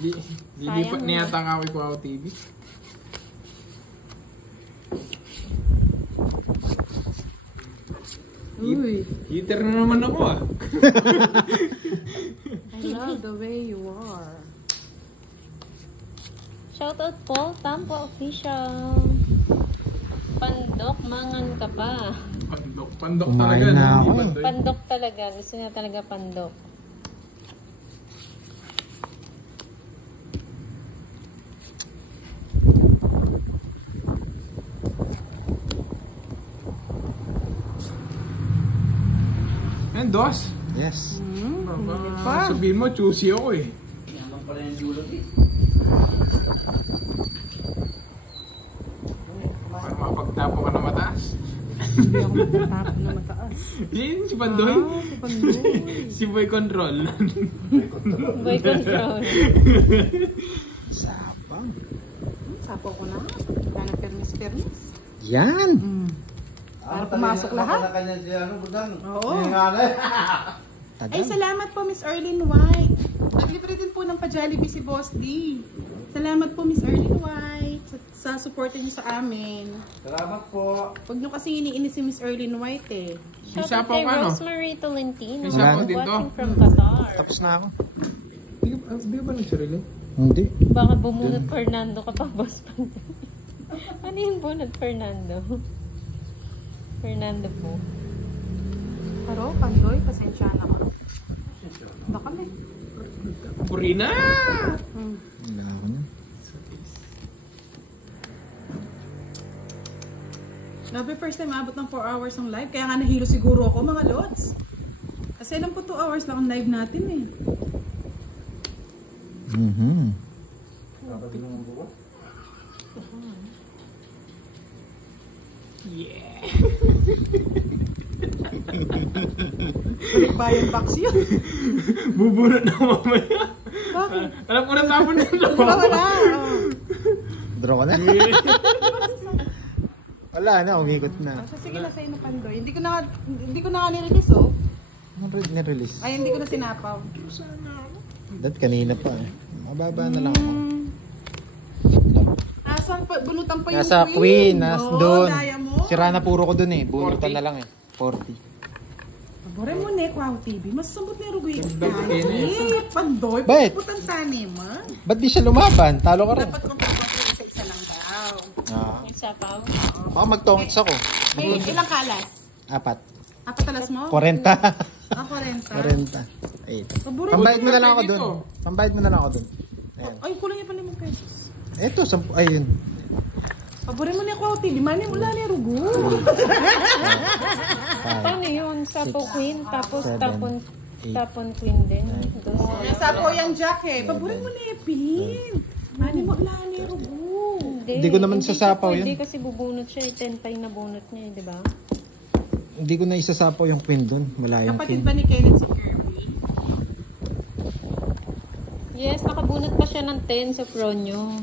Lilipat niya yata ang away ko ako TV. Uy. Heater na naman ako ah. I love the way you are. Shoutout po, Tampo Official. Pandok, mangan ka pa. Pandok Kumain talaga. na ako. Pandok talaga. Gusto niya talaga pandok. And dos. Yes. Sabihin mo, choosy ako eh. Yaman pala yung dulot eh. Para makapagtapo ka na mataas. Hindi ako magtatapon na mataas. Yun, si Pandoy. Si Pandoy. Si Boy Control. Boy control. Sapang. Sapo ko na. Wala na permis. Yan. Para pumasok lahat. Baka na kanya siya, ano, budang? Oo. Tagal. Ay, salamat po, Miss Erlyn White. Naglibre din po ng pa-Jollibee si Boss D. Salamat po, Miss Erlyn White, sa support niyo sa amin. Salamat po. Huwag niyo kasi iniinis si Miss Erlyn White eh. Shoutout Isapaw kay ka, no? Rosemary Tolentino. May isapaw din to. Watching from Qatar. Tapos na ako. Di ba nagsarili? Hindi. Baka bumunot Fernando ka pa, Boss Pandoy. Ano yung bunot Fernando? Fernando po. Pero, Pandoy, pasensya na ka. Baka may. Purina! Wala ako na. Grabe, first time abot ng 4 hours ng live. Kaya nga nahilo siguro ako, mga lods. Kasi alam ko 2 hours lang ang live natin eh. Dapat din naman buwa. Yeah! Balikbayan box yun. Bubunot na mamaya. Bakit? Alam ko na tapon na ito. Wala, wala. Oh. Draw ka na. Wala na, umikot na. So, sige na sa'yo na Pandoy. Hindi ko na nga nirelease oh. Anong nirelease? Ay, hindi ko na sinapaw. Dat kanina pa eh. Mababa na lang ako. Nasaan pa, bunutan pa yung Nasa Queen, doon. Daya mo. Sira na puro ko doon eh. Bunutan na lang eh. 40. Pabore mo ne, Wow TV. Mas sambot na yung rugoy. Dagdag Eh, Pandoy. Bakit? Putan tani mo. Ba't di siya lumaban? Talo ka rin. Dapat kung isa-isa lang daw. Yung sapaw. Baka magtongits ako. Hey, ilang kalas? 4. Apat talas mo? 40. Ako rin. 40. Ay. Pabore mo. Pambayad mo na lang ako dito. doon. Pambayad mo na lang ako doon. Ayan. Ay, kulang niya pala 5 pesos. Eto, 10. Ayun. Pabore mo ne, Wow TV. Mani, wala niya rugo. Paano yun? Sapaw queen, tapos Seven, tapon queen din. Nasa po yung jack eh. Pabore mo ne, Pin. Mani mo, wala niya rugo. Hindi ko naman sasapaw yun. Hindi kasi bubunot siya. 10 tayo na bunot niya, di ba? Hindi ko na isasapaw yung queen doon. Wala yung Kapatid queen. ba ni Kenneth si Kirby? Yes, nakabunot pa siya ng 10 sa pro nyo.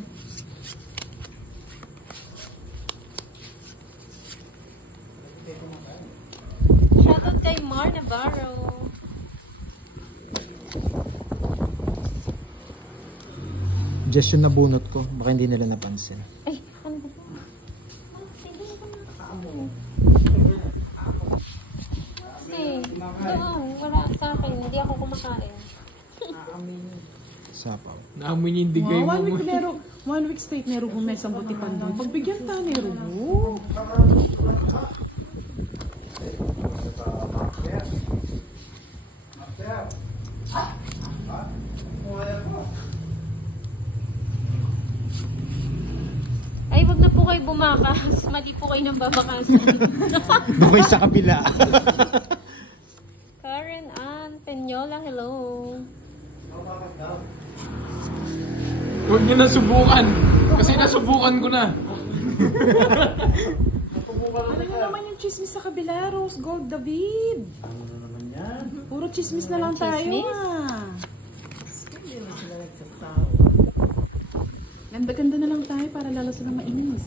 Shoutout kay Mar Navarro. Just yung nabunot ko. Baka hindi nila napansin. Ay, ano ba? Kasi, doon, wala sa akin. Hindi ako kumakain. Sapaw. Naamoy niya yung digay Wow, mo. 1 week straight nero kung may sambuti Pandoy. Pagbigyan ta nero mo. Ay, wag na po kayo bumakas. Mali po kayo ng babakasan. Bukay sa kabila. Karen Ann Penyola, hello. Huwag niyo na subukan. Kasi nasubukan ko na. Ano nyo naman yung chismis sa kabila, Rose Gold David? Ano na naman yan? Puro chismis na lang tayo Chismis? ah. Ganda-ganda na lang tayo para lalo sila mainis.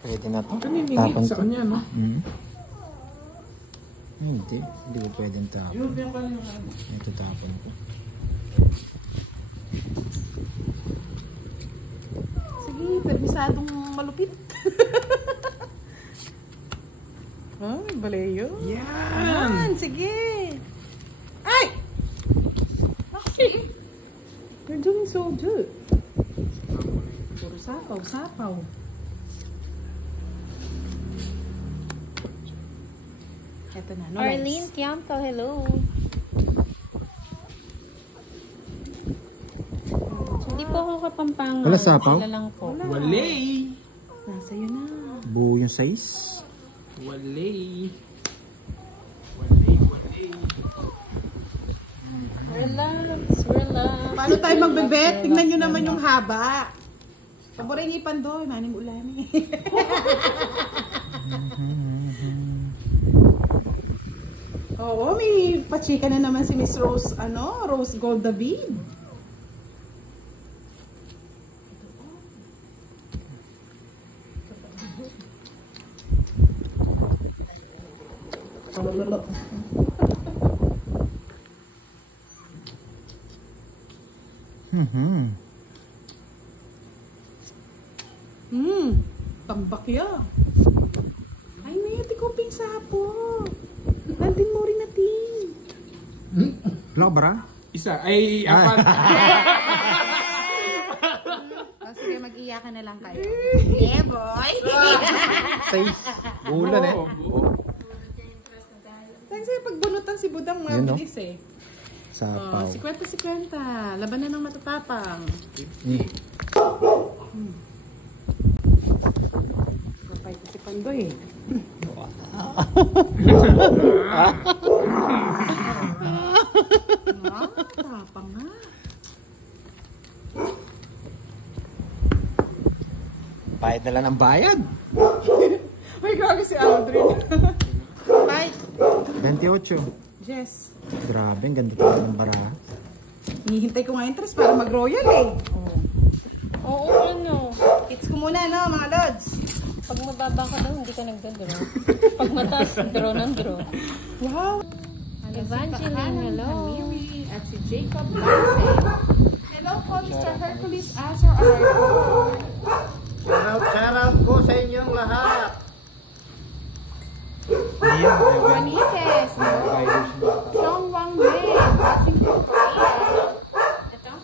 Pwede na to. Kanimingit Tapon sa to. kanya, no? Hindi. Hindi ko pwedeng tapon. Yun, yan pala yung ano. Ito tapon ko. masyadong malupit. Oh, may baleyo. Yan! Yan, sige. Ay! You're doing so good. Puro sapaw, sapaw. Eto na, no Arlene lights. Kiamto, hello. Hindi po ako kapampangan. Wala sapaw? Sila lang po. Walay! Nasa iyo na. Buo yung size. Walay! Walay, walay. Relax, relax. Paano tayo magbebet? Tingnan nyo naman yung haba. Paboray ngipan doon, maning ulan eh. Oo, may pachika na naman si Miss Rose, Rose Gold David. Tambak ya. Ay, may ati ko ping sapo. Nandin mo rin natin. Wala ka bara? Isa, ay, apat. Sige, mag-iyakan na lang kayo. Yeah, boy. Size. Bulan eh. Thanks sa'yo, pagbunutan si Budang Yun, no? mabilis eh. Sapaw. 50-50. Laban na ng matatapang. Kapay ko si Pandoy eh. Tapang nga. Bayad na lang ng bayad. Ay, gago si Aldrin. Bye. 28. Jess. Grabe, ang ganda talaga ng baraha. Hinihintay ko nga interest para mag-royal eh. Oo, ano. Kids ko muna, no, mga lods. Pag mababa ka daw, hindi ka nagda-draw. Pag mataas, draw ng draw. Wow. Evangeline, hello. Hamiri at si Jacob Lance. Hello po, Mr. Hercules Azar Arco. Shout out ko sa inyong lahat. Juanites. Chong Wang Mei. Watching from Korea. Ito?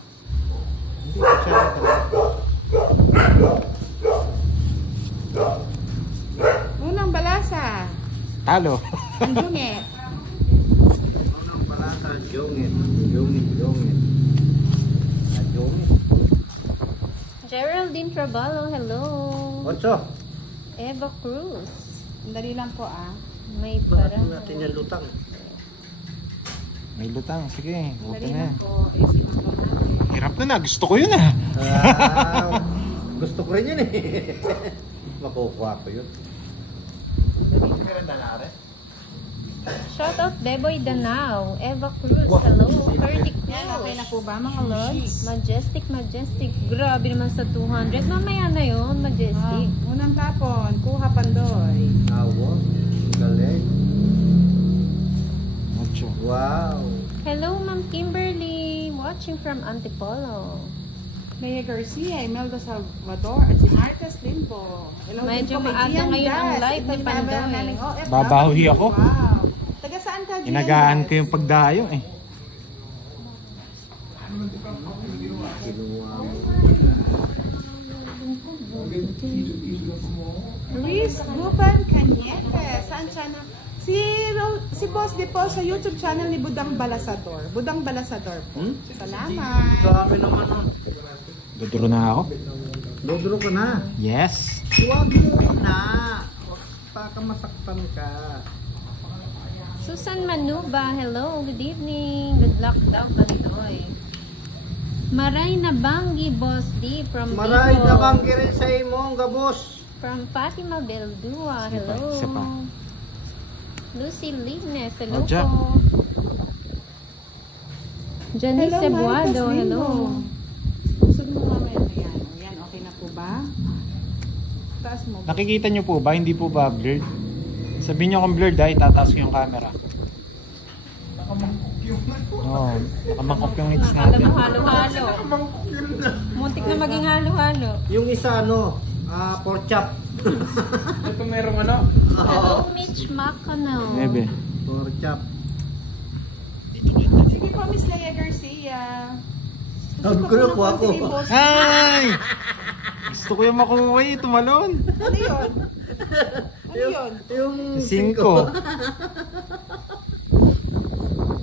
Unang balasa. Talo. Ang dungit. Unang balata, jongit. Jongit. Geraldine Traballo, hello. Otso. Eva Cruz. Dali lang po May Bakit parang... natin yung lutang? May lutang. Sige, buti Dali na. lang po. Isipin ko natin. Hirap na na. Gusto ko yun ah. Gusto ko rin yun eh. Makukuha ko yun. Shoutout Beboy Danao. Eva Cruz, hello. 30 Yan, okay na Cruz. po ba mga lods? Majestic. Grabe naman sa 200. Mamaya na yun, Majestic. Unang tapon. Kuha Pandoy. Awo. Galing. Mucho. Wow. Hello, Ma'am Kimberly. Watching from Antipolo. Maya Garcia, Imelda Salvador, at si Marcus Limbo. Hello, Medyo din po kay maaga Gian ngayon ang Das. live Ito ni yung Pandoy. nabayaran naming OF. Babawi ako. Wow. Taga saan ka, Gian Inagaan Das? ko yung pagdayo eh. Kinuha mo. Luis Guban Cañete. Saan channel? Si Boss di po sa YouTube channel ni Budang Balasador. Budang Balasador po. Salamat. Sa amin naman nun. Duduro na ako. Dodro ka na. Yes. Huwag mo na. Baka masaktan ka. Susan Manuba, hello. Good evening. Good luck daw, Pandoy. Maray na Banggi, Boss D from Maray Bicol. na banggi rin sa imong gabos. From Fatima Beldua, hello. Isa pa. Lucy Lignes, hello Jack. po. Janice Hello, Cebuado, Marcus hello. Limbo. Gusto mo mamaya na yan. Yan, okay na po ba? Taas mo. Nakikita nyo po ba? Hindi po ba blurred? Sabihin nyo kung blurred ay tataas ko yung camera. Oo, nakamangkop yung hits Alam natin. mo, halo-halo. Muntik na maging halo-halo. Yung isa ano, Pork chop. Ito merong ano? Hello, Mitch Macano. Ebe. Pork chop. Sige po, Miss Leia Garcia. Sabi ko na, kuha ko. Ay! Gusto ko yung makuha eh, tumalon. Ano yun? Ano yun? Yung 5.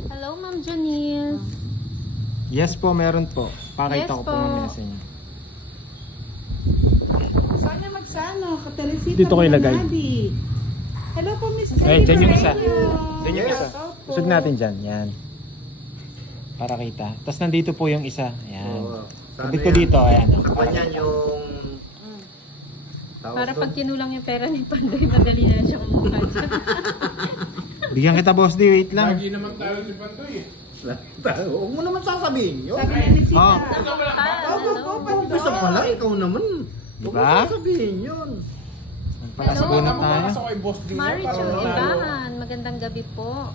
Hello, Ma'am Janice. Yes po, meron po. Pakita Yes ko po po. mamaya sa inyo. Saan niya magsano? Katelesita Dito ko ilagay. Hello po, Miss Ay, dyan yung isa. Jennifer. Dyan yung isa. Usog natin dyan. Yan. Para kita. Tapos nandito po yung isa. Ayan. Kabit ko dito. Ayan. Sa kanya yung... Para pag kinulang yung pera ni Pandoy, madali na siya kumuha dyan. Bigyan kita, boss D. Wait lang. Lagi naman tayo si Pantoy eh. Huwag mo naman sasabihin yun. Sabi niya ni Sita. Oh. Umpisa pa lang, ikaw naman. Huwag mo Diba? sasabihin yun. Palasaguna Ako tayo. sa kay Boss D. Maricho Ibahan, magandang gabi po.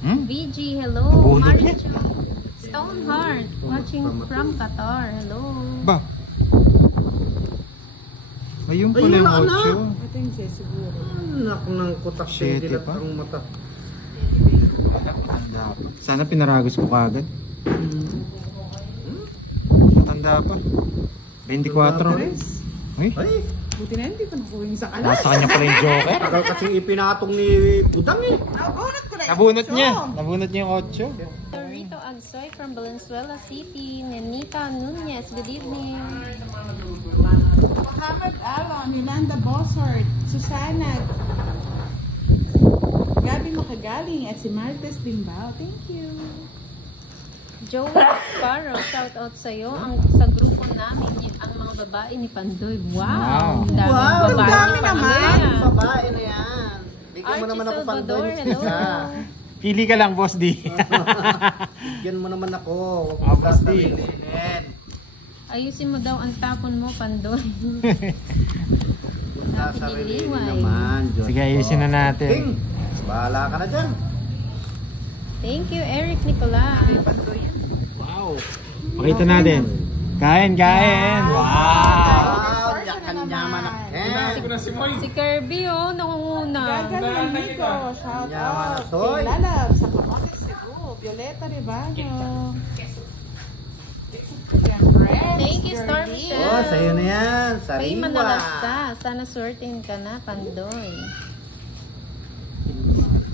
Hmm? VG, hello. Nabunod niya. Maricho. Stoneheart, watching from Qatar. Hello. Ba? Ayun pala Ayun yung na, anak. 8. Ito yung Jess siguro. Anak ng kutak Shit, dilat pa? ang mata. Sana pinaragos ko kagad. Matanda pa. 24. Chris, Uy, Ay, buti na hindi ko nakuha yung sa kalas. nasa kanya pala yung joker. tagal kasi ipinatong ni Budang eh. Nabunot ko na yung Nabunot ocho. niya. Nabunot niya yung 8. Rito Agsoy from Valenzuela City. Nenita Nunez, good evening. Muhammad Alon, Yolanda Bossart, Susana, Gabi Makagaling, at si Martes Dimbao. Thank you. Joey Sparrow, shout out sa'yo. Sa grupo namin, ang mga babae ni Pandoy. Wow! Ang daming Wow, babae ang dami ni naman. Pandoy, ah. Babae na yan. Bigyan mo Archie naman ako Salvador, pandoy. hello. Pili ka lang, boss D. Bigyan mo naman ako. Huwag Ah, mo Boss D. sasabihin. Ayusin mo daw ang tapon mo, Pandoy. Sasabihin Liway. naman. Diyos Sige, ko. ayusin na natin. King, bahala ka na dyan. Thank you, Eric Nicolai. Wow. Pakita natin. Kain, kain. Wow. Wow, yakan-yaman na. Unahin ko na si Moy. Si Kirby, oh, nangunguna. Gagan Manico, shout Yaman na, out. Soy. Kay Lalab, sa Camotes Cebu, Violeta Ribano. Thank you, Star Jordy. Michelle. Oh, sa'yo na yan. Kay Sariwa. Manalasta. Sana swertein ka na, Pandoy.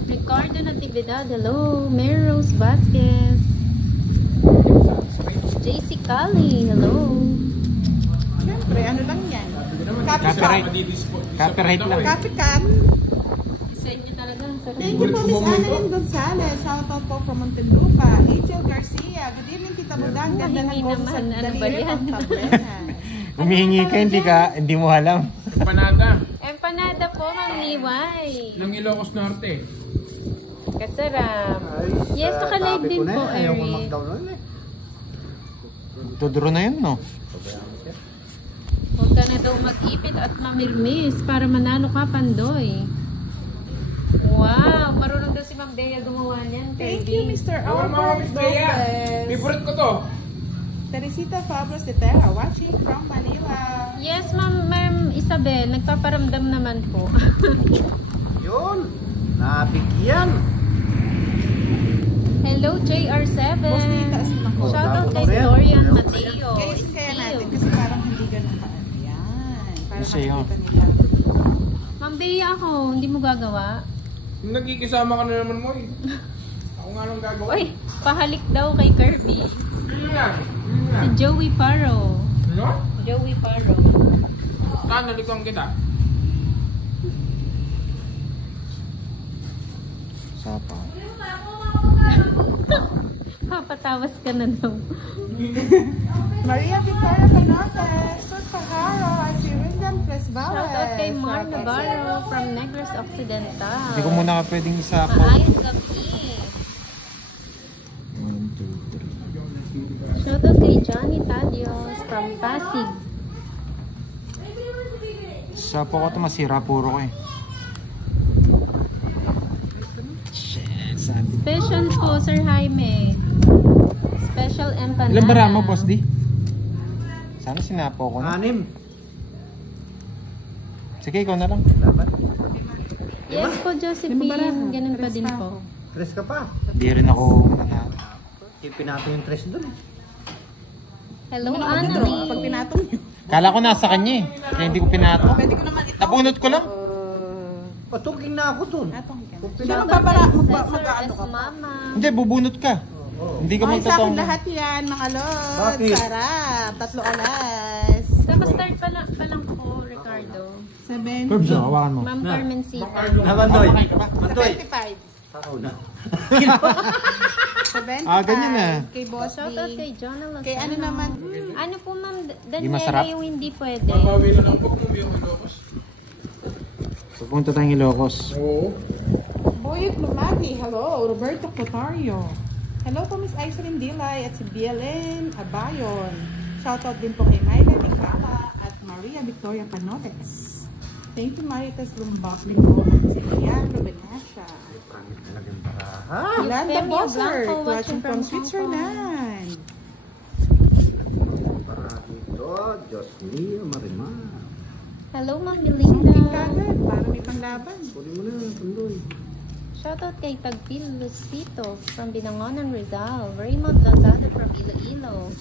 Ricardo Natividad, hello. Mary Rose Vasquez. JC Cali, hello. Siyempre, ano lang yan? Copyright. Copycat. Copyright lang. Copycat. Sa inyo talaga. Thank you po, Miss Annalyn Gonzalez. Shout out po from Montelupa. Angel Garcia. Good evening, Tita Budang. Ganda ng Hindi boses naman. at Ano ba daliri yan? pang tablena. Humihingi ka, hindi mo alam. Panada. Empanada po, Ma'am Liway. Ng Ilocos Norte. Kasarap. Yes, Sa naka-live tabi din ko na po, yan. Ayaw ko Eric. mag-download eh. Tuduro na yun, no? Huwag ka na daw mag-ipit at mamirmis para manalo ka, Pandoy. Wow! Marunong daw si Ma'am Bea gumawa niyan. Thank you, Mr. Awal mga Albert Miss Bea. Lopez. Favorite ko to. Teresita Fabros de Terra, watching from Manila. Yes, Ma'am Isabel. Nagpaparamdam naman po. Yun. Nabigyan. Hello, JR7. Boss, itaas mo ako. Shoutout kay Tapos na yan. Florian Mateo. Ayusin kaya natin kasi parang hindi ganun ka. Yan. Para Kasi yun. makikita nila. Ma'am Bea ako. Hindi mo gagawa? Nagkikisama ka na naman, Moy. Ako nga lang gagawa. Uy, pahalik daw kay Kirby. Yun yan. Si Joey Paro. Ano? Joey Paro. Nalikong kita. Sapa. Papatawas ka na daw. Maria Victoria Panotes, Sur Pajaro, at si Windham Presbales. Shoutout kay Mar Navarro from Negros Occidental. Hindi ko muna ka pwedeng isapo. Maayong gabi. 1, 2, 3. Shoutout kay Johnny Tadios from Pasig. Sapo ko ito masira, puro ko eh. Shit, sabi. Special po, Sir Jaime. Special empanada. Ilan bara mo, boss D? Sana sinapo ko na. 6. Sige, ikaw na lang. Dapat. Yes po, Josephine. Ganun pa din po. Tres ka pa. Hindi rin ako nanalo. Tipin natin yung tres doon. Hello, Pag Annalie. pinatong nyo. Kala ko nasa kanya eh. Kaya hindi ko pinato. Pwede ko naman ito. Nabunot ko lang. Patuging na ako doon. Pinatong ka. Kung Siya pinatong. mag-ano ka pa. Mama. Hindi, bubunot ka. Hindi ka Ay, sa akin magtotoong. lahat yan, mga lods. Bakit? Sarap. 3 alas. Kaka-start pa lang po, Ricardo. 7. Curbs, hawakan mo. Ma'am Carmencita. Mandoy. Mandoy. 75. Takaw na. 75. Ah, ganyan na. Kay Boss D. Shoutout kay Jonah Lozano. Kay ano naman? Ano po, Ma'am Di masarap? Daniela, yung hindi pwede. Babawi na lang pag umuwi yung Ilocos. Pupunta tayong Ilocos. Oo. Boyet Lumagi. Hello. Roberto Cotario. Hello po, Miss Aislinn Dilay at si BLN Abayon. Shoutout din po kay Myla Nicala at Maria Victoria Panotes. Thank you, Maritas Lumbak. Linggo at si Ian Rubenasha. Pangit talaga yung baraha. Yolanda Femia Bosser, Blanco, watching watching from from Switzerland. Baraha dito. Diyos mio, Marimar. Hello, Ma'am Something Belinda. kagad para may panglaban. Kunin mo na, Pandoy. Shoutout kay Tagpil Lucito from Binangonan, Rizal. Raymond Lazada from Iloilo.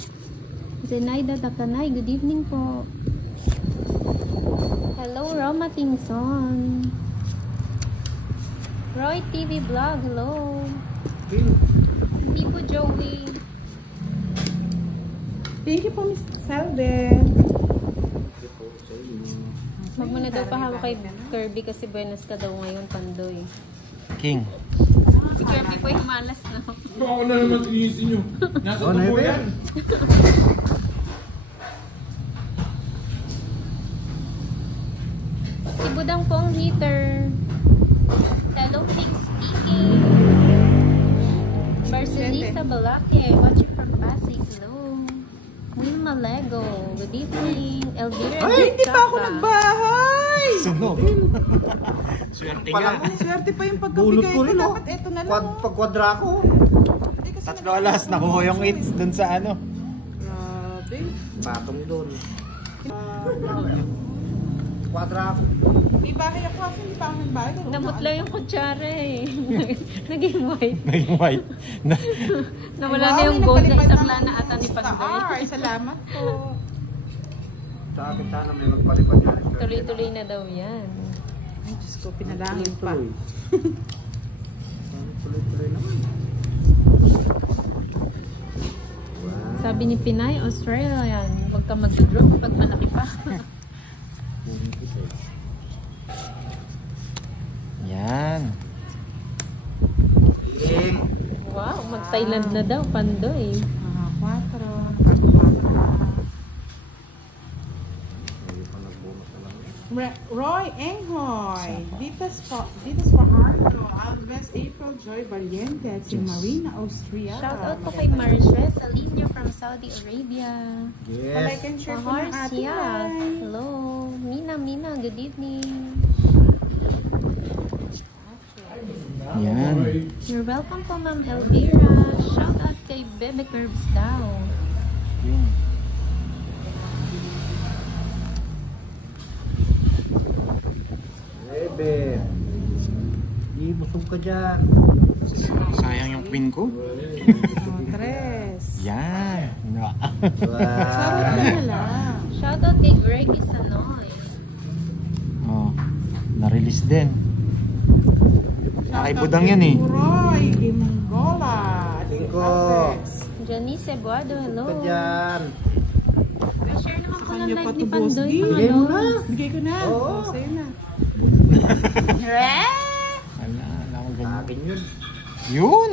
Zenaida Takanay, good evening po. Hello, Roma Tingson. Roy TV Vlog, hello. Hindi po, Joey. Thank you po, Miss Salve. Wag mo na daw pahawa kay Kirby kasi buenas ka daw ngayon, Pandoy. King. Si Kirby po yung malas na. Ako na naman inisin nyo. Nasa Oh, tubo nebe. yan. Si Budang po ang heater. Hello, King speaking. Marcelisa Balake, watching from Pasig. Hello. Wilma Lego, good evening. Elvira Ay, hindi pa ako Chapa. nagbahay! Sunog. Swerte Palang nga. Swerte pa yung bulot pagkabigay ko ko. rin, oh. Dapat eto na lang. oh. Pagkwadra ko. Hindi kasi 3 alas, nakuha yung 8 dun sa ano. Grabe. Patong doon. Kwadra ko. May bahay ako kasi hindi pa ako nagbahay. Namot lang yung kutsara eh. Naging white. Naging white. Nawala na yung gold na isang lana ata ni Pandoy. Salamat po. Sa akin sana may magpalipad yan. Tuloy-tuloy na daw yan. Ay, Diyos ko, pinalangin pa. Tuloy-tuloy naman. Sabi ni Pinay, Australian, huwag ka mag-drop pag malaki pa. Yan. King. Wow, mag-Thailand na daw, Pandoy. 4. Roy Enghoy. Ditas Fajardo. Alves April Joy Valiente at si Marina Austria. Shoutout po kay Marjorie Salinio from Saudi Arabia. Like Yes. and share po ng ating Paharsia. live. Hello. Mina, good evening. Yan. You're welcome po, Ma'am Elvira. Shoutout kay Bebe Curbs daw. Yun. Bebe. Di busog ka dyan. Sayang yung queen ko. 3. Yan. Sarap na lang. Shoutout kay Greggy Sanoy. Oh, na-release din. Kay Budang yan eh. Roy Imangola. At si Cinco. Alex. Janice Ebuado, hello. Ka dyan. Share naman po ng Kanya pa live to ni Boss Pandoy, D. mga Bigay mo na. lods. Bigay ko na. Oo. Oh, sa'yo na. Wala akong Sa ganyan. akin yun. Yun.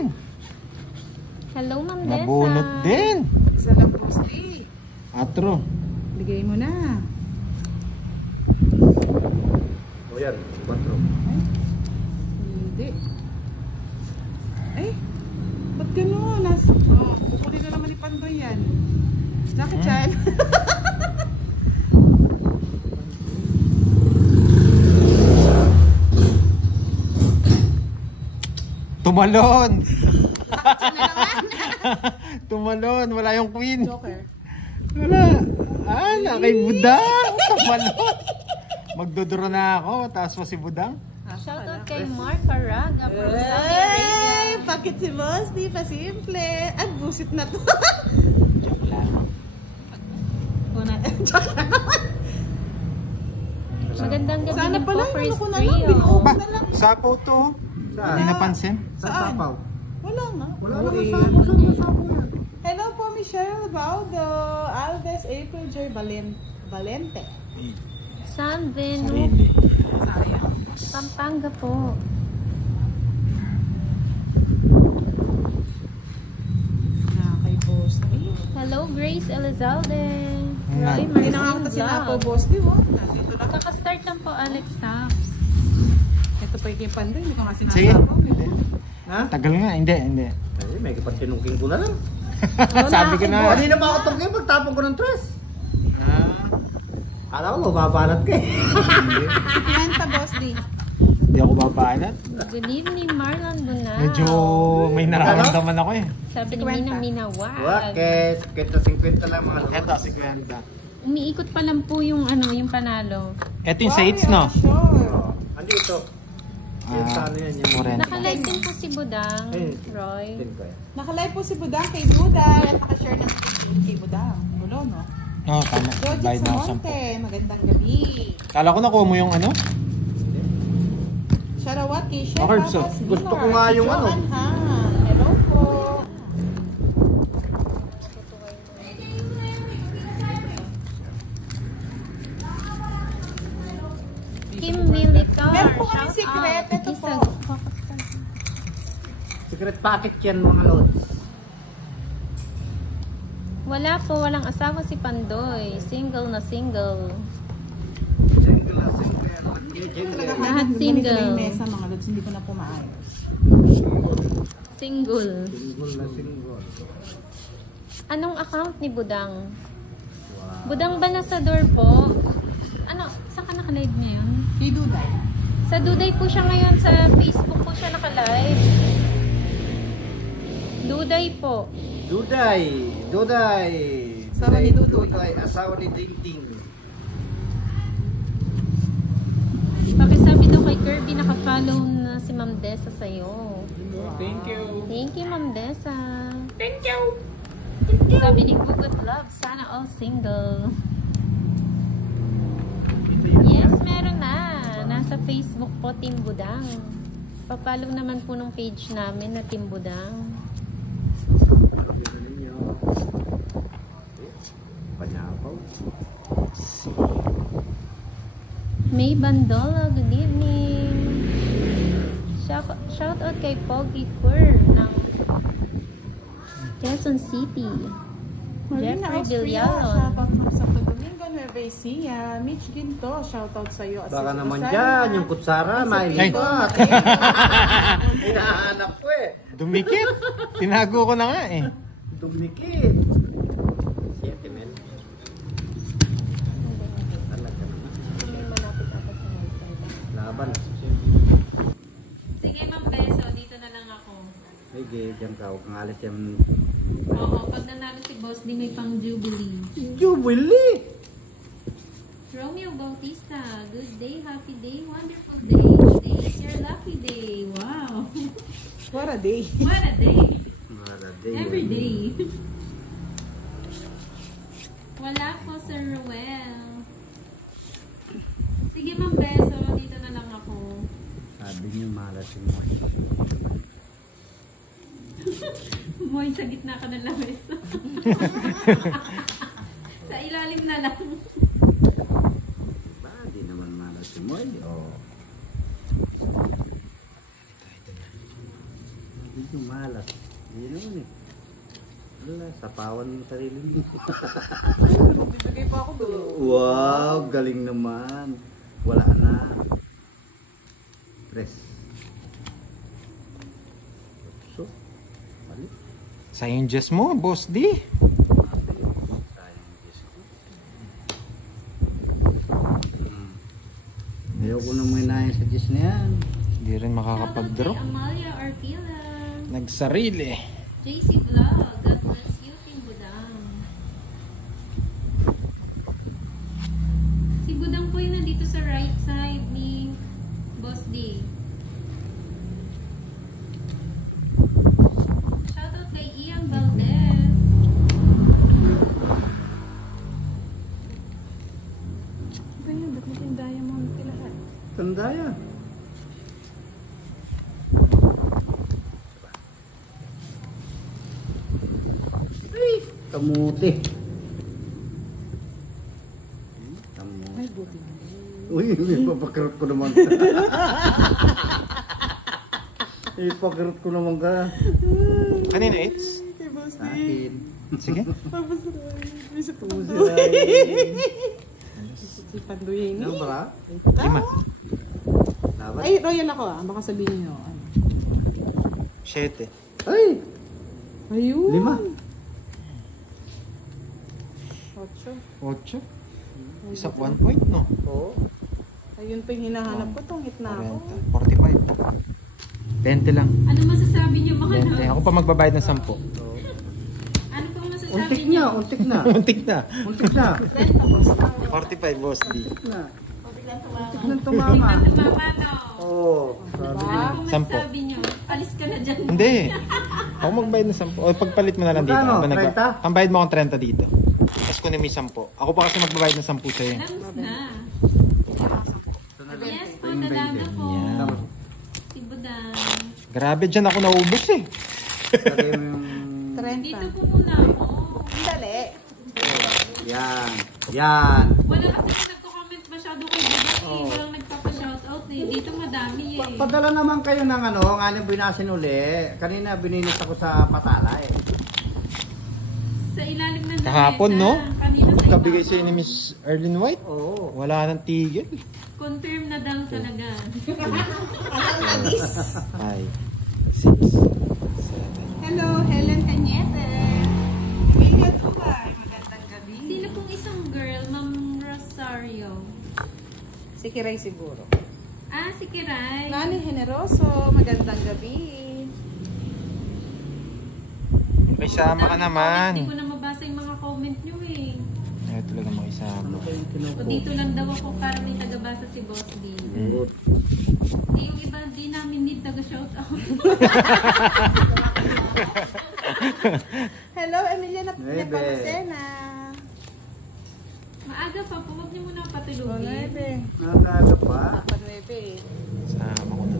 Hello, Ma'am Desa. Nabunot din. Isa lang Boss D. Atro. Bigay mo na. O yan. 4. Hindi. Ay, ba't gano'n? Huli na naman ni Pandoy yan. Bakit yan? Tumalon. Tumalon. Wala yung queen. Joker. Wala. Ah, kay Budang. Tumalon. Magdodoro na ako, taas pa si Budang. Shoutout kay Mark Caraga from Saudi Ay, Arabia. bakit si boss? Di pa simple. At busit na to. Joke lang. Una, Magandang gabi sana din po, pala Chris yung ko na lang. Trio. Binuog Ba, na lang. sapaw to. Hindi napansin. Saan? Sapaw. Wala nga. Wala naman sapaw. Saan ba sapaw yan? Hello po, Michelle Baldo. Alves April Joy Valente. San Venu, Sarili. Pampanga po. Kay boss. Ay, Hello, Grace Elizalde. Nga. Roy hindi na nga kita Marcin sinapo, Vlog. boss. Di mo? Nandito lang. Kakastart lang po, Alex Taps. Ito pa yung pando. Hindi ko nga Sige. sinasapo. Ha? Tagal nga, hindi. Ay, may kapansinungking ko na lang. Sabi ko na. Kanina pa ako tungking magtapon ko ng tres. Ah, Kala ko mababanat ka eh. Si Pianta, boss. Di. Hindi ako babanat. Good evening, Marlon Bunao. Medyo may nararamdaman ako eh. Sabi ni Mina Minawag. Wakes, kita 50 lang mga lods. Eto, si Kwenta. Umiikot pa lang po yung yung panalo. Eto yung Sates, no? Sure. Ano ito? Yan sa ano yan? Yung... Moreno. Nakalive din po si Budang, Eh. Roy. Tin ko yan. Nakalive po si Budang kay Buda at nakashare ng kay Budang. Gulo, no? Oo, tama. Jojit Bayad na ako 10. Samonte, magandang gabi. Kala ko nakuha mo yung ano? Sharawat kay Chef Okay, so, Papas gusto ko Miller, nga si yung ano. Joanne Han. Hello po. Kim Militar. Meron po kami shout secret. out. Ito po. Secret packet yan mga lods. Wala po, walang asawa si Pandoy. Single na single. Jingle na single. Jingle. Lahat Bumili single. sila yung mesa, mga lods. Hindi ko na po maayos. Single. Single na single. Anong account ni Budang? Budang Banasador po. Ano, saan ka nakalive ngayon? Kay Duday. Sa Duday po siya ngayon. Sa Facebook po siya nakalive. Duday po. Duday. Duday. Asawa ni Dudoy. Duday. Asawa ni Dingding. Pakisabi daw kay Kirby, nakafollow na si Ma'am Desa sa'yo. Thank you. Thank you, Ma'am Desa. Thank you. Sabi ni Google Love, sana all single. Yes, meron na. Nasa Facebook po, Team Budang. Papalo naman po ng page namin na Team Budang. Panyapaw. May Bandola, good evening. Shout out kay Pogi Quer ng Quezon City. Marina Jeffrey Austria, Villalon. shoutout from Santo Domingo, Nueva Ecija. Mitch Ginto, shoutout sa'yo. At Baka si naman Rosana. dyan, yung kutsara, At si may Tito lipat. Mateo. Hinahanap ko eh. Dumikit. Tinago ko na nga eh. Dumikit. 7 men. Talaga naman. Laban. Sige, Ma'am Beso, dito na lang ako. Sige, dyan ka. Huwag kang alis yan. Oo, pag nanalo si Boss, di may pang Jubilee. Jubilee! Romeo Bautista, good day, happy day, wonderful day. Today is your lucky day. Wow. What a day. What a day. Maraday. Every day. Wala po, Sir Ruel. Sige, Ma'am Beso, dito na lang ako. Sabi niyo, malasin mo. Moy, sa gitna ka ng lamesa. Sa ilalim na lang. Ba, di naman malasin mo. Oh. Hindi ko malas. Hindi naman eh. Wala, sapawan mo sarili mo. Bibigay pa ako doon. Wow, galing naman. Wala na. Press. So, balik. Sayang Diyos mo, Boss D. Ayoko na mo inahin sa Diyos na yan. Hindi rin makakapag-draw. Shoutout kay Amalia Arpila. Nagsarili. JC Vlog, God bless you, Team Budang. Si Budang po yung nandito sa right Kamuti. Ay, buti. Uy, ipapakirot ko naman. Ipapakirot ko naman ka. Kanina, it's? Kay Boss Sa D. akin. Sige. Tapos Roy. May sa puso. Si Pandoy ni. Ano ba? 5. Dapat? Ay, Royal ako ah. Baka sabihin nyo. 7. Ay! Ayun. 8. 8. Isa 1 point, no? Oo. Ayun pa yung hinahanap ko. Tungit na ako. 40, 45. 20 lang. Ano masasabi niyo mga 20. Ako pa magbabayad ng 10. Ano pong masasabi Untik niyo? na, untik na. Untik na. Untik na. 45, boss D. Untik na. Untik na tumama. Tumama, no? Oo. Ano pong 10. masasabi niyo? Alis ka na dyan. Hindi. Ako magbayad ng 10. O pagpalit mo na lang dito. Magkano? Habang 30? Ang bayad mo akong 30 dito. Tapos kunin mo yung 10. Ako pa kasi magbabayad ng 10 sa'yo. Langs na. Yes po, dalaga po. Yan. Si Budang. Grabe, dyan ako naubos eh. Lagay mo yung... 30. Dito po muna ako. Dali. Yan. Yan. Wala kasi nagko-comment masyado kay Budang eh. Walang nagpapa-shoutout eh. Dito madami eh. Padala naman kayo ng ano, ng anong binasin uli. Kanina bininis ako sa patala eh. Sa ilalim ng Kahapon, lamesa. no? Kanina sa Pagkabigay sa'yo ni ibabaw. Miss Erlyn White, Oo. wala nang tigil. Confirm na daw talaga. 5, 6, 7. Hello, Helen Cañete. Emilia Tulay. Magandang gabi. Sino pong isang girl, Ma'am Rosario? Si Kiray siguro. Ah, si Kiray. Nani Generoso. Magandang gabi. May sama ka Dami naman. Hindi ko na mabasa yung mga comment nyo eh. Ay, talaga mo isama. Ano kayong O kinukuha? dito lang daw ako para may tagabasa si Boss D. Good. Eh, yung iba, di namin need taga-shoutout. Hello, Emilia Nueve. Napamacena. Maaga pa po, huwag niyo muna Oh, patulugin. 9. Nataga pa. Papa 9. Sama ko na.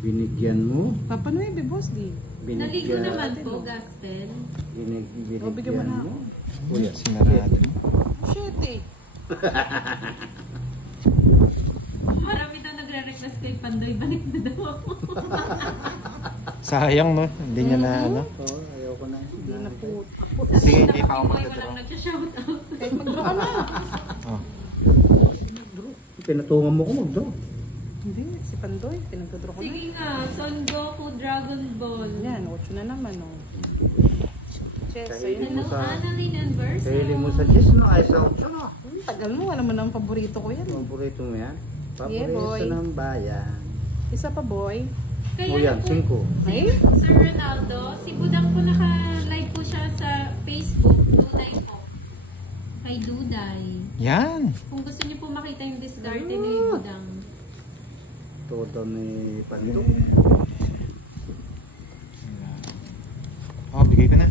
Binigyan mo. Papa 9, Boss D. Naligo Binigyan. naman po, Gaspel. O, bigyan mo na ako. Kuya, sinarado. Shit eh. Marami daw nagre-request kay Pandoy, balik na daw ako. Sayang, no? Hindi niya na, ano? Oo, ayaw ko na. Hindi na po. Sige, hindi pa ako Boy, magdadraw. walang nagsha-shoutout. Kahit mag-draw ka na. Oh. Pinatungan mo ko mag-draw. Hindi, si Pandoy. Pinagdraw ko na. Sige nga, Son Goku Dragon Ball. Yan, 8 na naman oh. Chess, Kahilig ayun. Hello, mo sa- Annalyn and Verso. Kahili mo sa Diyos, no? Ay, sa 8, no? Tagal mo, alam mo na ang paborito ko yan. Paborito mo yan? Yeah, boy. Paborito ng bayan. Isa pa, boy. Kaya O yan, na po, 5. Ay? Sir Ronaldo, si Budang po naka-live po siya sa Facebook. Duday po. Kay Duday. Yan. Kung gusto niyo po makita yung discarte ni Budang. Todo ni Pandok. Oh, bigay ko na.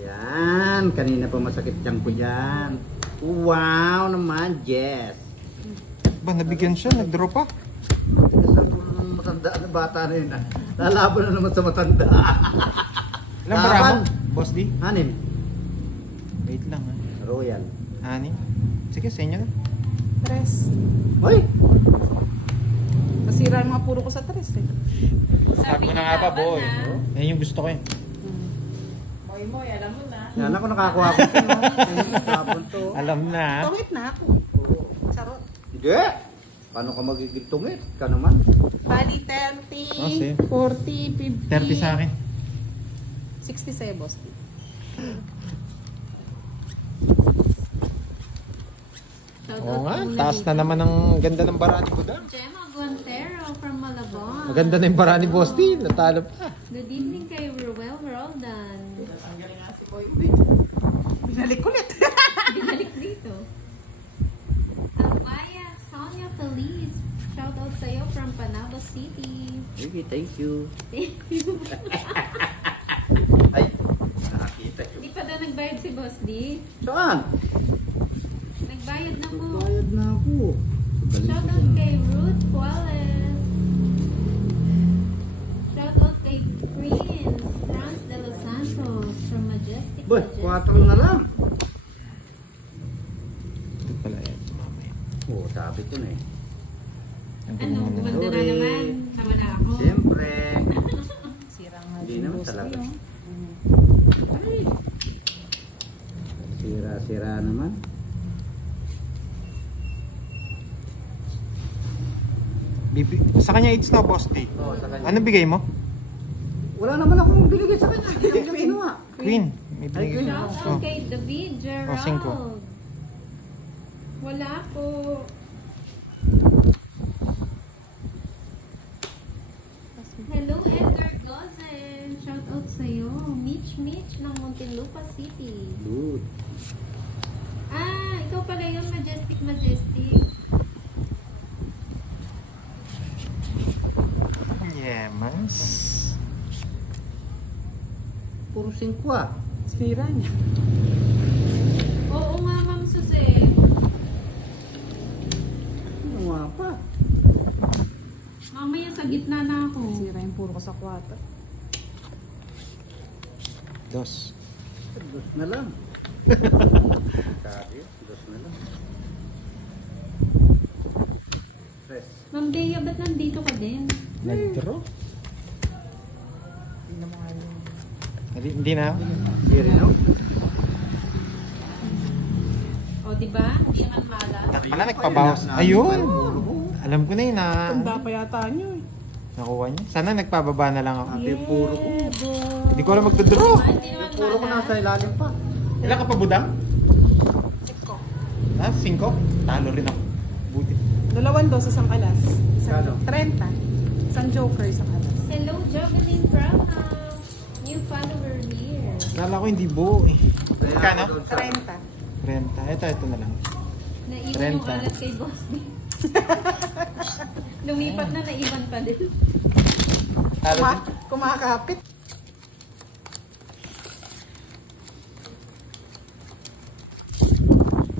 Yan, kanina pa masakit tiyang ko dyan. Wow naman, Jess. Ba, nabigyan siya, nag-draw pa. Tigasan ko ng matanda na bata na yun. Lalaban na naman sa matanda. Ilang bara mo? Boss D? 6. Wait lang, ha? Royal. 6. Sige, sa inyo na. Tres. Hoy! Masira yung mga puro ko sa tres eh. Sabi ko na nga pa, boy. Yan yung gusto ko eh. Moy, alam mo na. Yan ako nakakuha ko ito, no? Ayun, sabon to. Alam na. Tungit na ako. Charot. Hindi! Paano ka magiging tungit? Ka naman. Bali, 30, Oh, same. 40, 50. 30 sa akin. 60 sa'yo, boss. Oo nga, taas na naman ang ganda ng bara ni Budang. Gemma Guantero from Malabon. Maganda na yung bara ni Boss D. Natalo pa. Good evening kay Ruel Roldan. Binalik ulit. Binalik dito. Almaya Sonia Feliz. Shout out sa'yo from Panabo City. Okay, thank you. Thank you. Ay, nakakita yun. Hindi pa daw nagbayad si Boss D. Saan? Nagbayad na po. Bayad na ako. Shout out kay Ruth Wallace. Shout out kay Prince Franz de Los Santos. Majestic, Boy, majestic. 4 na lang. Ito pala yan. Mamaya. Oo, sabi ko na eh. Ang Ano, gulo mo na. gumanda na naman. Nawala ako. Siyempre. Sira nga Hindi yung naman boss talaga. niyo. Sira-sira naman. Sa kanya it's no, boss D. Oo, sa kanya. Ano bigay mo? Wala naman akong binigay sa kanya. Hindi naman kinuha. Queen. May Ay, binigay Queen. ka. Shout Oh. out kay David Gerald. 5. Wala po. Hello, Edgar Gozen. Shout out sa'yo. Mitch ng Muntinlupa City. Good. Ah, ikaw pala yun. Majestic. Yeah, mas. Puro 5 ah. Sira niya. Oo nga, Ma'am Suze. Ano nga pa? Mamaya sa gitna na ako. Sira yung puro ko sa 4. 2. 2 na lang. Sabi, 2 na lang. 3. Ma'am Dea, ba't nandito ka din? Nag-draw? Hindi na. Hindi rin ako. O, diba? Hindi naman mala. Pala nagpabawas. Ayun. Alam ko na yun na. Tanda pa yata niyo eh. Nakuha niya. Sana nagpababa na lang ako. Ate, puro ko. Hindi ko alam magdodraw. Hindi naman Puro ko mala. nasa ilalim pa. Ilan ka pa budang? 5? Talo rin ako. Buti. 2 dos, isang alas. Kano? 30. Isang joker, isang alas. Hello, Jovelyn Braham. New follower here. Kala ko hindi buo eh. Magkano? 30. 30. Ito na lang. Naiwan yung 30. alat kay Boss B. Lumipat na, naiwan pa din. Talo din. Kumakapit.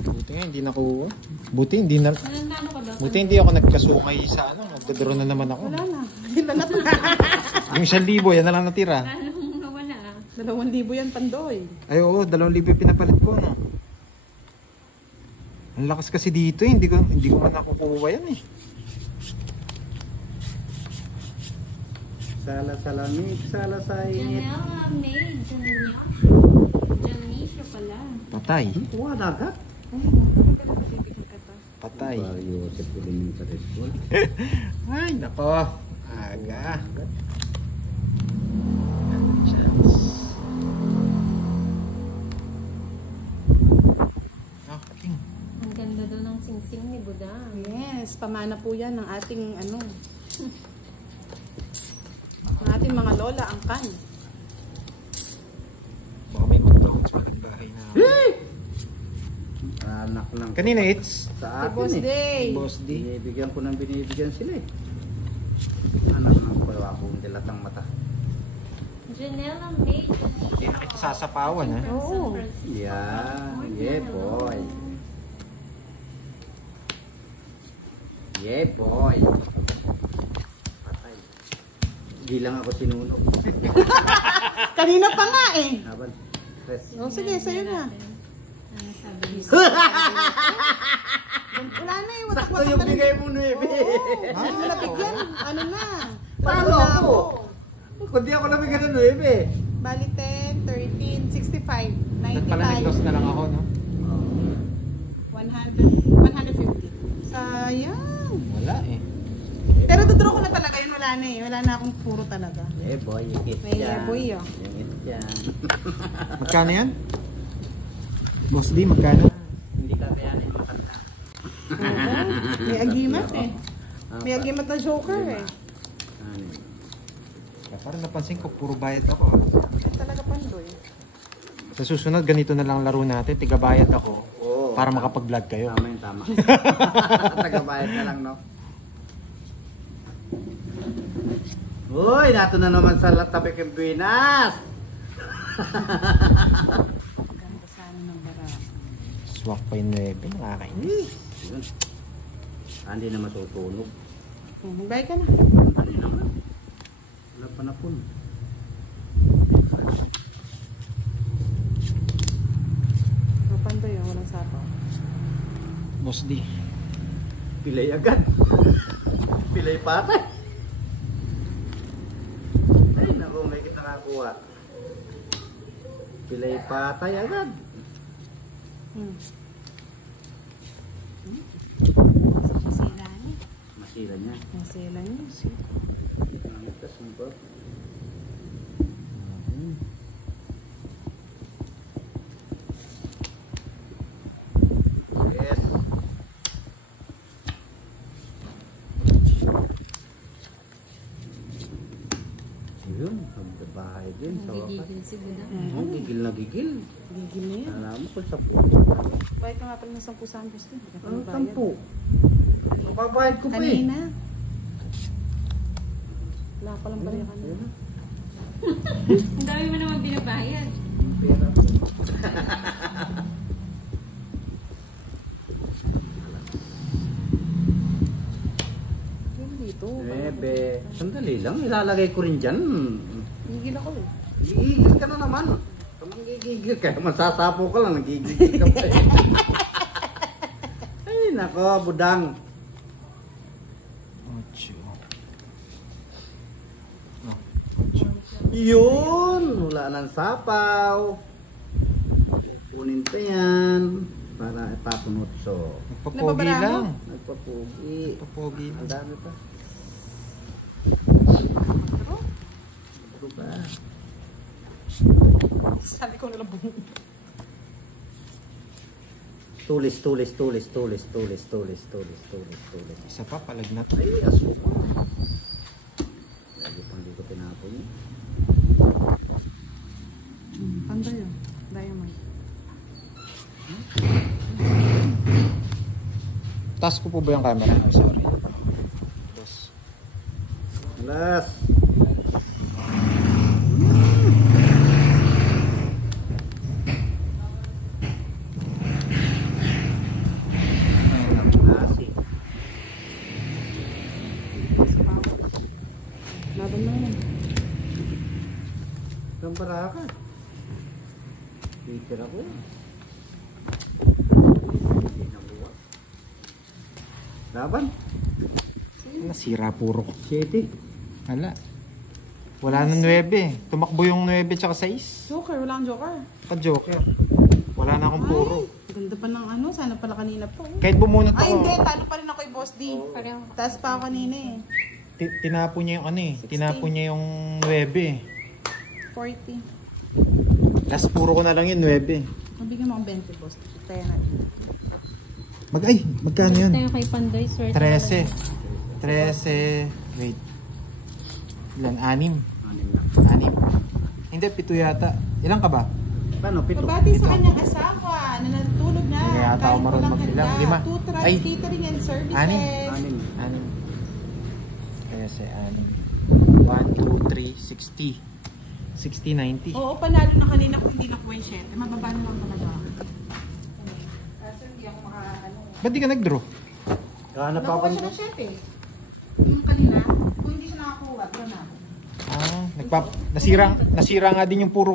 Buti nga hindi nakuha. Buti hindi na. Nanano ka ba? Buti hindi ako nagkasukay sa ano. Nagdodraw na naman ako. Wala na. Yun na lang. Yung 1,000 yan na lang natira. Nanong nawala. 2,000 yan, Pandoy. Ay oo, 2,000 yung pinapalit ko no. Ang lakas kasi dito eh. Hindi ko man nakukuha yan eh. Salamig, salasay. Janela May. Janisha pala. Patay. Kuha dagat. Patay. Yosef ko din yung karisol. Ay, nako. Aga. Chance. Okay. Ang ganda daw ng singsing ni Budang. Yes, pamana po yan ng ating ano. Ng ating mga lola, angkan. Baka may mag-bounce pa ng bahay na. Anak lang. Kanina it's Sa Happy Boss akin eh. Day. Boss D. Binibigyan ko ng binibigyan sila eh. Anak ng pala akong dilatang mata. Janela May. Hindi na kita sasapawan ha. From San Oo. Francisco. Yeah boy. Yeah boy. Patay. Hindi lang ako sinunog. Kanina pa nga eh. Habang stress. O sige, sa'yo na. Ano sabi niya? Wala na eh. Sakto yung bigay mo, Nuebe. Hindi mo nabigyan. Ano na? Talo na ako. Kundi ako nabigyan ng 9. Bali 10, 13, 65, Pala nag-toss 95, na lang ako no. 100, 150. Sayang. Wala eh. Pero dodraw ko na talaga yun. Wala na eh. Wala na akong puro talaga. Yeah boy, ikit May yan. boy, oh. Ikit yan. Magkano yan? Boss D, magkano? Hindi ka kayanin makanta. Oo. May agimat eh. May agimat na joker eh. Ano yun? Kaya parang napansin ko, puro bayad ako. Ay, talaga Pandoy. Sa susunod, ganito na lang laro natin. Tigabayad ako Oo. para makapag-vlog kayo. Tama yun, tama. Tagabayad na lang, no? Uy, nato na naman sa tabi ng Pinas. Ganda sana ng bara. Swak pa yung 9, nakakainis. Yun. Hindi na masutunog. Magbay ka na. Hindi naman. Wala pa na po. sapaw. Boss D. Pilay agad. Pilay patay. Ay, naku, may nakakuha. Pilay patay agad. Masila niya. Masila niya. Masila niya. Namitas mo ba? Yes. Yun, magbabahay din sa wakas. Gigigil si Buda. Gigil na gigil. Gigil na yan. Alam mo kung sa Bayad ka nga pala ng 10 sampos din. Ano, 10? Mababayad ko pa eh. Kanina. Wala palang bariya kanina. Ang dami mo naman binabayad. Pera. Yun dito. Sandali lang, ilalagay ko rin dyan. Gigil ako eh. Gigigil ka na naman. Kamang gigigil ka, masasapo ka lang, nagigigil ka pa eh. Ay, nako, budang. 8. Yun, wala ng sapaw. Kunin pa yan. Para ipapunot so. Nagpapogi Nababara mo? lang. Nagpapugi. Nagpapogi Ang lang. dami pa. Ano ba? Sabi ko nalang bungo. Tulis. Isa pa, palagnat. Ay, asuka. Lagi pang di ko tinapon yun. Panda yun. Diamond. Taas ko po ba yung camera? I'm sorry. Boss. Alas. Nasi. Laban na yun. Kampara ka. Teacher ako. Laban? Nasira puro. 7. Hala. Wala nang 9. Tumakbo yung 9 tsaka 6. Joker. Wala kang joker. Pa-joker. Wala na akong puro. Ganda pa ng ano. Sana pala kanina po. Kahit bumunot Ay, ako, hindi. Talo pa rin ako kay Boss D. Pareho. Taas pa ako kanina eh. tinapon niya yung ano eh. 16. Tinapon niya yung 9 eh. 40. Last puro ko na lang yun, 9. Mabigyan mo akong 20, Boss D. Tayo natin. Magkano yun? Tayo kay Pandoy, sir. 13. Wait. Ilan? 6? 6. Hindi, 7 yata. Ilan ka ba? Paano? 7. Pabati sa kanyang asawa na natulog na. Hindi yata ako marunong magbilang. 5. 2 tries Ay. catering and services. 6. 6. 1, 2, 3, 60. 60, 90. Oo, panalo na kanina kung hindi nakuha yung 7. Mababa na lang talaga. Kasi hindi ako Ba't di ka nag-draw? Kahanap ako Nakuha siya nito. ng 7 Yung kanina, kung hindi siya nakakuha, draw na ako. Nasira nga din yung puro